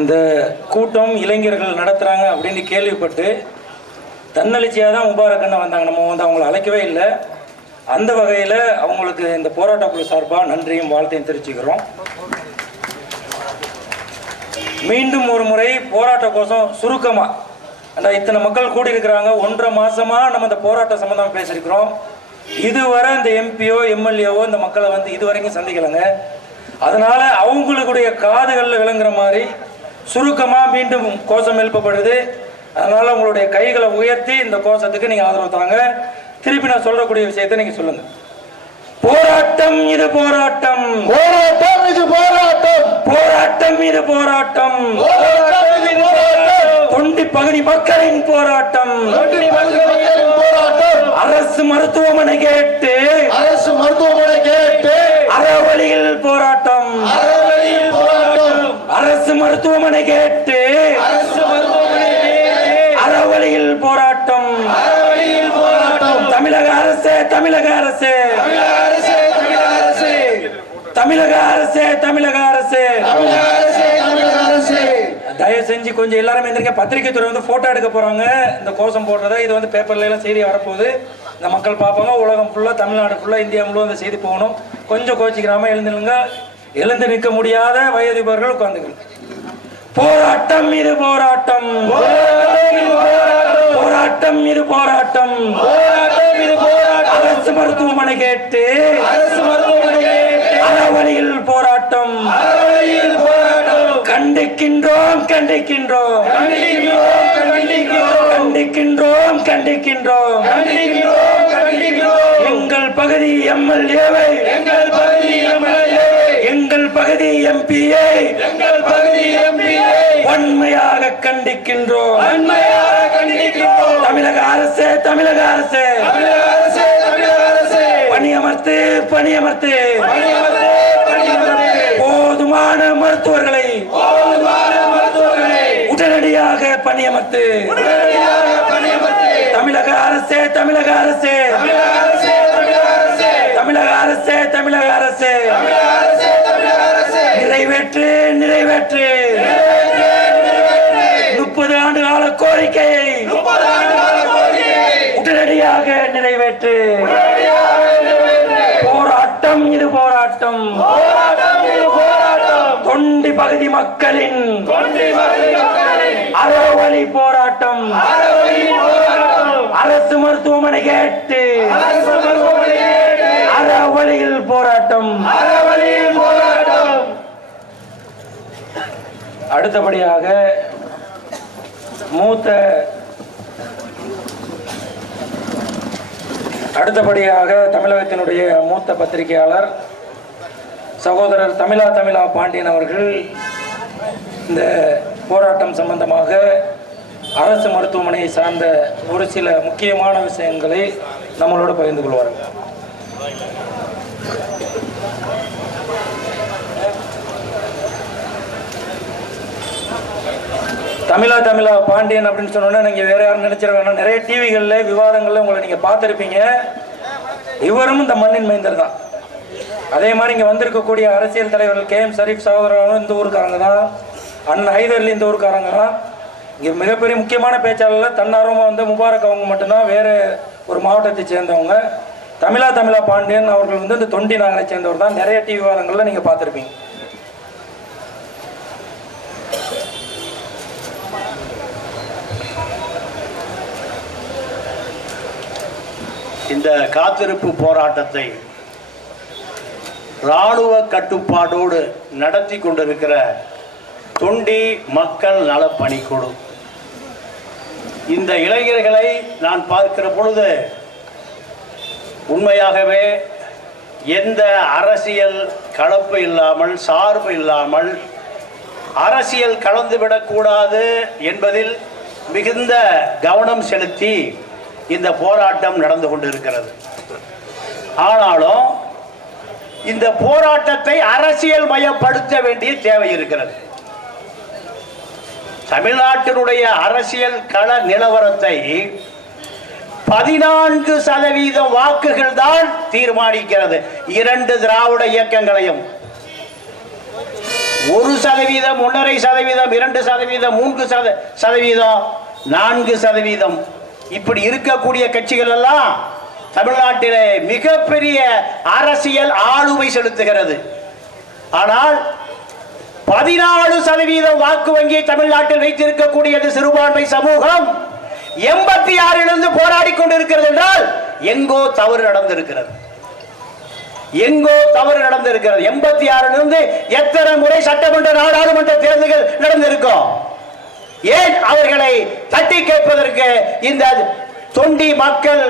இந்த கூட்டம் இளைஞர்கள் நடத்துகிறாங்க அப்படின்னு கேள்விப்பட்டு தன்னெழுச்சியாக தான் முபாரக் அண்ணன் வந்தாங்க. நம்ம வந்து அவங்கள அழைக்கவே இல்லை. அந்த வகையில் அவங்களுக்கு இந்த போராட்ட குழு சார்பாக நன்றியும் வாழ்த்தையும் தெரிவிச்சுக்கிறோம். மீண்டும் ஒரு முறை போராட்ட கோஷம் சுருக்கமாக அந்த இத்தனை மக்கள் கூடியிருக்கிறாங்க. ஒன்றரை மாதமாக நம்ம இந்த போராட்ட சம்மந்தமாக பேசியிருக்கிறோம். இதுவரை இந்த எம்பியோ எம்எல்ஏவோ இந்த மக்களை வந்து இதுவரைக்கும் சந்திக்கலைங்க. அதனால அவங்களுடைய காதுகளில் விளங்குற மாதிரி சுருக்கமாக மீண்டும் கோஷம் எழுப்பப்படுது. அதனால உங்களுடைய கைகளை உயர்த்தி இந்த கோஷத்துக்கு நீங்கள் ஆதரவு தாங்க. திருப்பி நான் சொல்லக்கூடிய விஷயத்தை நீங்கள் சொல்லுங்க. போராட்டம் இது போராட்டம். போராட்டம் இது போராட்டம். போராட்டம் இது போராட்டம். தொண்டி பகுதி மக்களின் போராட்டம். அரசு மருத்துவமனை கேட்டு அரசு மருத்துவமனை கேட்டு அறவழியில் போராட்டம் அறவழியில் போராட்டம் அரசு மருத்துவமனை கேட்டு அரசு மருத்துவமனை கேட்டு அறவழியில் போராட்டம் அறவழியில் போராட்டம் தமிழக அரசு தமிழக அரசு. தமிழக தமிழக தமிழக அரசு தமிழக அரசு. தயவு செஞ்சு கொஞ்சம் எல்லாரும் எந்திரிக்க பத்திரிகை துறை வந்து போட்டோ எடுக்க போறாங்க. இந்த கோஷம் போடுறத. இது வந்து பேப்பர்ல எல்லாம் செய்தி வரப்போகுது. இந்த மக்கள் பார்ப்பாங்க. உலகம் ஃபுல்லா தமிழ்நாடு ஃபுல்லா இந்தியா முழுவதும் இந்த செய்தி போகணும். கொஞ்சம் கோச்சிக்கிறாம எழுந்துருங்க. எழுந்து நிற்க முடியாத வயதிபர்கள் உட்கார்ந்துக்கணும். போராட்டம் இது போராட்டம். போராட்டம் இது போராட்டம். போராட்டம் இது போராட்டம். அரசு மருத்துவமனை கேட்டு அரசு மருத்துவமனை கேட்டு அறவழியில் போராட்டம். அறவழியில் போராட்டம். கண்டிக்கின்றோம் கண்டிக்கின்றோம். கண்டிக்கின்றோம் கண்டிக்கின்றோம். எங்கள் பகுதி எம்எல்ஏவை எங்கள் பகுதி எம்எல்ஏ. எங்கள் பகுதி எம்பியை கண்டிக்கின்றோம். தமிழக அரசு தமிழக அரசு. பணியமர்த்து பணியமர்த்து. போதுமான மருத்துவர்களை உடனடியாக பணியமர்த்து. தமிழக அரசு தமிழக அரசு. தமிழக அரசே தமிழக அரசே. தமிழக அரசு போராட்டம். தொண்டி பகுதி மக்களின் அறவழி போராட்டம். அரசு மருத்துவமனை கேட்டு அறவழியில் போராட்டம். அடுத்தபடியாக மூத்த அடுத்தபடியாக தமிழகத்தினுடைய மூத்த பத்திரிகையாளர் சகோதரர் தமிழா தமிழா பாண்டியன் அவர்கள் இந்த போராட்டம் சம்பந்தமாக அரசு மருத்துவமனையை சார்ந்த ஒரு சில முக்கியமான விஷயங்களை நம்மளோட பகிர்ந்து கொள்வார்கள். தமிழா தமிழா பாண்டியன் அப்படின்னு சொன்னோன்னே நீங்கள் வேற யாரும் நினைச்சிட வேணாம். நிறைய டிவிகளில் விவாதங்களில் உங்களை நீங்கள் பார்த்துருப்பீங்க. இவரும் இந்த மண்ணின் மைந்தர் தான். அதே மாதிரி இங்கே வந்திருக்கக்கூடிய அரசியல் தலைவர்கள் கே எம் ஷரீப் சகோதரர்களும் இந்த ஊருக்காரங்க தான். அண்ணன் ஹைதர்லி இந்த ஊருக்காரங்க தான். இங்கே மிகப்பெரிய முக்கியமான பேச்சாளர்கள் தன்னார்வமாக வந்து முபாரக் அவங்க மட்டும்தான் வேறு ஒரு மாவட்டத்தை சேர்ந்தவங்க. தமிழா தமிழா பாண்டியன் அவர்கள் வந்து இந்த தொண்டி நகரை சேர்ந்தவர் தான். நிறைய டிவி விவாதங்களில் நீங்கள் பார்த்துருப்பீங்க. இந்த காத்திருப்பு போராட்டத்தை இராணுவ கட்டுப்பாடோடு நடத்தி கொண்டிருக்கிற தொண்டி மக்கள் நலப்பணிக்குழு இந்த இளைஞர்களை நான் பார்க்கிற பொழுது உண்மையாகவே எந்த அரசியல் கலப்பு இல்லாமல் சார்பு இல்லாமல் அரசியல் கலந்துவிடக்கூடாது என்பதில் மிகுந்த கவனம் செலுத்தி இந்த போராட்டம் நடந்து கொண்டிருக்கிறது. ஆனாலும் இந்த போராட்டத்தை அரசியல் மயப்படுத்த வேண்டிய தேவை இருக்கிறது. தமிழ்நாட்டினுடைய அரசியல் கள நிலவரத்தை பதினான்கு சதவீத வாக்குகள் தான் தீர்மானிக்கிறது. இரண்டு திராவிட இயக்கங்களையும். ஒரு சதவீதம் ஒன்றரை சதவீதம் இரண்டு சதவீதம் மூன்று சத சதவீதம் நான்கு சதவீதம். இப்படி இருக்கக்கூடிய கட்சிகள் எல்லாம் தமிழ்நாட்டிலே மிகப்பெரிய அரசியல் ஆளுமை செலுத்துகிறது. ஆனால் பதினாலு சதவீதம் வாக்கு வங்கியை தமிழ்நாட்டில் வைத்திருக்கக்கூடியது சிறுபான்மை சமூகம். எண்பத்தி ஆறிலிருந்து போராடி கொண்டிருக்கிறது என்றால் எங்கோ தவறு நடந்திருக்கிறது. எங்கோ தவறு நடந்திருக்கிறது. எண்பத்தி ஆறிலிருந்து எத்தனை முறை சட்டமன்ற நாடாளுமன்ற தேர்தல்கள் நடந்திருக்கும் ஏன் அவர்களை தட்டி கேட்பதற்கு இந்த தொண்டி மக்கள்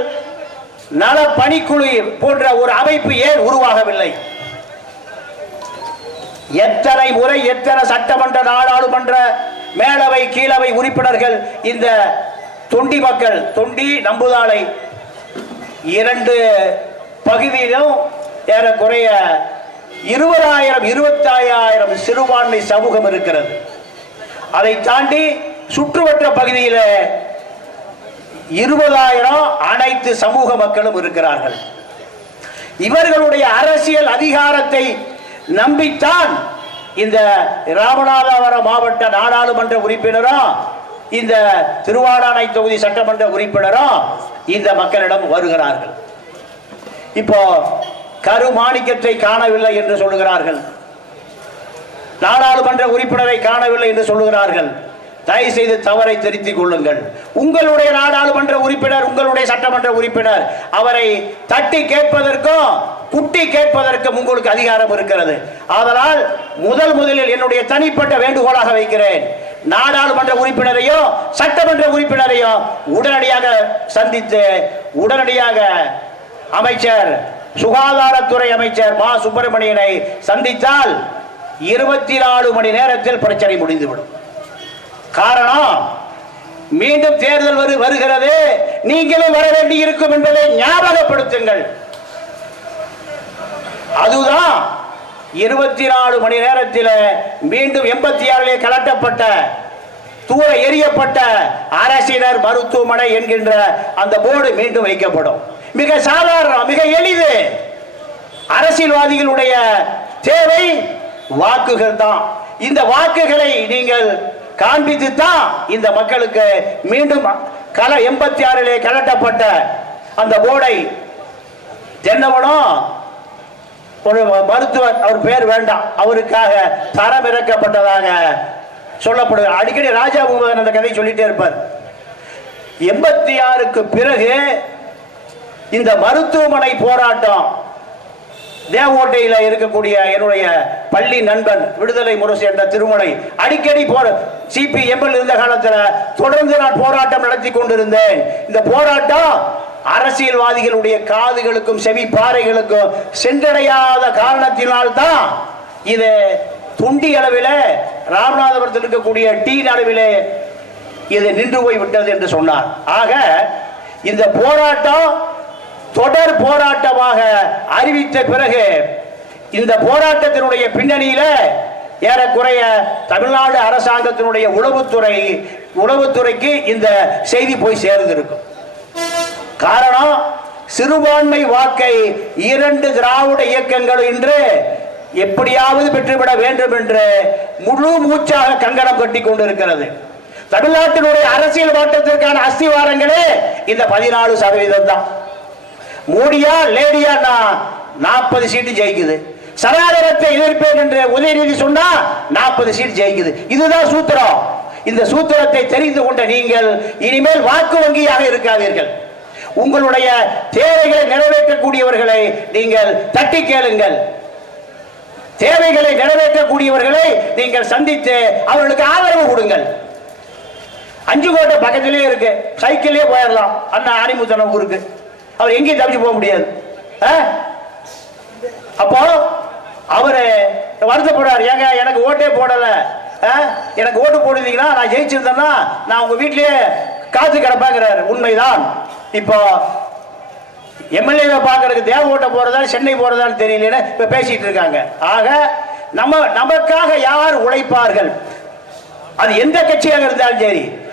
நல பணிக்குழு போன்ற ஒரு அமைப்பு ஏன் உருவாகவில்லை? எத்தனை முறை எத்தனை சட்டமன்ற நாடாளுமன்ற மேலவை கீழவை உறுப்பினர்கள் இந்த தொண்டி மக்கள் தொண்டி நம்புதாளை இரண்டு பகுதியிலும் ஏறக்குறைய இருபதாயிரம் இருபத்தாயிரம் சிறுபான்மை சமூகம் இருக்கிறது. அதை தாண்டி சுற்றுவட்ட பகுதியில் இருபதாயிரம் அனைத்து சமூக மக்களும் இருக்கிறார்கள். இவர்களுடைய அரசியல் அதிகாரத்தை நம்பித்தான் இந்த ராமநாதபுரம் மாவட்ட நாடாளுமன்ற உறுப்பினரும் இந்த திருவாடானை தொகுதி சட்டமன்ற உறுப்பினரும் இந்த மக்களிடம் வருகிறார்கள். இப்போ கருமாணிக்கத்தை காணவில்லை என்று சொல்லுகிறார்கள். நாடாளுமன்ற உறுப்பினரை காணவில்லை என்று சொல்லுகிறார்கள். தயவு செய்து தவறை திருத்திக் கொள்ளுங்கள். உங்களுடைய நாடாளுமன்ற உறுப்பினர் உங்களுடைய சட்டமன்ற உறுப்பினர் அவரை தட்டி கேட்பதற்கும் குட்டி கேட்பதற்கும் உங்களுக்கு அதிகாரம் இருக்கிறது. ஆதலால் முதல் முதலில் என்னுடைய தனிப்பட்ட வேண்டுகோளாக வைக்கிறேன். நாடாளுமன்ற உறுப்பினரையும் சட்டமன்ற உறுப்பினரையும் உடனடியாக சந்தித்து உடனடியாக அமைச்சர் சுகாதாரத்துறை அமைச்சர் மா. சுப்பிரமணியனை சந்தித்தால் இருபத்தி நாலு மணி நேரத்தில் பிரச்சனை முடிந்துவிடும். காரணம் மீண்டும் தேர்தல் வரு வருகிறது நீங்களும் வர வேண்டி இருக்கும் என்பதை ஞாபகப்படுத்துங்கள். அதுதான் இருபத்தி நாலு மணி நேரத்தில் மீண்டும் எண்பத்தி ஆறிலே கலட்டப்பட்ட தூர எரியப்பட்ட அரசினர் மருத்துவமனை என்கின்ற அந்த போர்டு மீண்டும் வைக்கப்படும். மிக சாதாரணம் மிக எளிது. அரசியல்வாதிகளுடைய தேவை வாக்குகள் தான். இந்த வாக்குகளை நீங்கள் காண்பித்து தான் இந்த மக்களுக்கு மீண்டும் கல எண்பத்தி ஆறிலே கலட்டப்பட்ட அந்த போர்டை தென்னவனும் ஒரு மருத்துவர் அவர் பேர் வேண்டாம். அவருக்காக தரம் இறக்கப்பட்டதாக சொல்லப்படுது. அடிக்கடி ராஜா முகமதன் அந்த கதை சொல்லிட்டே இருப்பார். எண்பத்தி ஆறுக்கு பிறகு இந்த மருத்துவமனை போராட்டம் தேவோட்டையில் இருக்கக்கூடிய என்னுடைய பள்ளி நண்பன் விடுதலை முரசு என்ற திருமலை அடிக்கடி போற சிபி எம்எல் இருந்த காலத்துல தொடர்ந்து நான் போராட்டம் நடத்தி கொண்டிருந்தேன். இந்த போராட்டம் அரசியல்வாதிகளுடைய காதுகளுக்கும் செவி பாறைகளுக்கும் சென்றடையாத காரணத்தினால்தான் இது துண்டி அளவில் ராமநாதபுரத்தில் இருக்கக்கூடிய டீ அளவிலே இது நின்று போய் விட்டது என்று சொன்னார். ஆக இந்த போராட்டம் தொடர் போராட்டமாக அறிவித்த பிறகு இந்த போராட்டத்தினுடைய பின்னணியில ஏறக்குறைய தமிழ்நாடு அரசாங்கத்தினுடைய உளவுத்துறை உளவுத்துறைக்கு இந்த செய்தி போய் சேர்ந்திருக்கும். காரணம் சிறுபான்மை வாக்கை இரண்டு திராவிட இயக்கங்கள் இன்று எப்படியாவது பெற்றுவிட வேண்டும் என்று முழு மூச்சாக கங்கணம் கட்டி கொண்டிருக்கிறது. தமிழ்நாட்டினுடைய அரசியல் மாற்றத்திற்கான அஸ்திவாரங்களே இந்த பதினாலு சதவீதம் தான் மோடியா லேடியா நாற்பது சீட்டு ஜெயிக்குது. சனாதனத்தை எதிர்ப்பேன் என்று உதயநிதி சொன்னா நாற்பது சீட் ஜெயிக்குது. இதுதான் சூத்திரம். இந்த சூத்திரத்தை தெரிந்து கொண்ட நீங்கள் இனிமேல் வாக்கு வங்கியாக இருக்காதீர்கள். உங்களுடைய தேவைகளை நிறைவேற்றக்கூடியவர்களை நீங்கள் தட்டி கேளுங்கள். தேவைகளை நிறைவேற்றக்கூடியவர்களை நீங்கள் சந்தித்து அவர்களுக்கு ஆதரவு கொடுங்கள். அஞ்சு கோட்டை பக்கத்திலே இருக்கு. சைக்கிளே போயிடலாம். அண்ணா ஆணிமுத்தனம் ஊருக்கு. அவர் எங்கேயும் தப்பிச்சு போக முடியாது. ஆ? அப்போ அவரு வருத்தப்படுறார். ஏங்க எனக்கு ஓட்டே போடல. ஆ? எனக்கு ஓட்டு போடுவீங்களா நான் ஜெயிச்சிருந்தேன்னா நான் உங்க வீட்லயே காத்து கிடப்பாங்கிறாரு. உண்மைதான். இப்போ எம்எல்ஏ பார்க்கறதுக்கு தேவ ஓட்ட போறதா சென்னை போறதான்னு தெரியலன்னு இப்ப பேசிட்டு இருக்காங்க. ஆக நம்ம நமக்காக யார் உழைப்பார்கள்? அது எந்த கட்சியாக இருந்தாலும் சரி.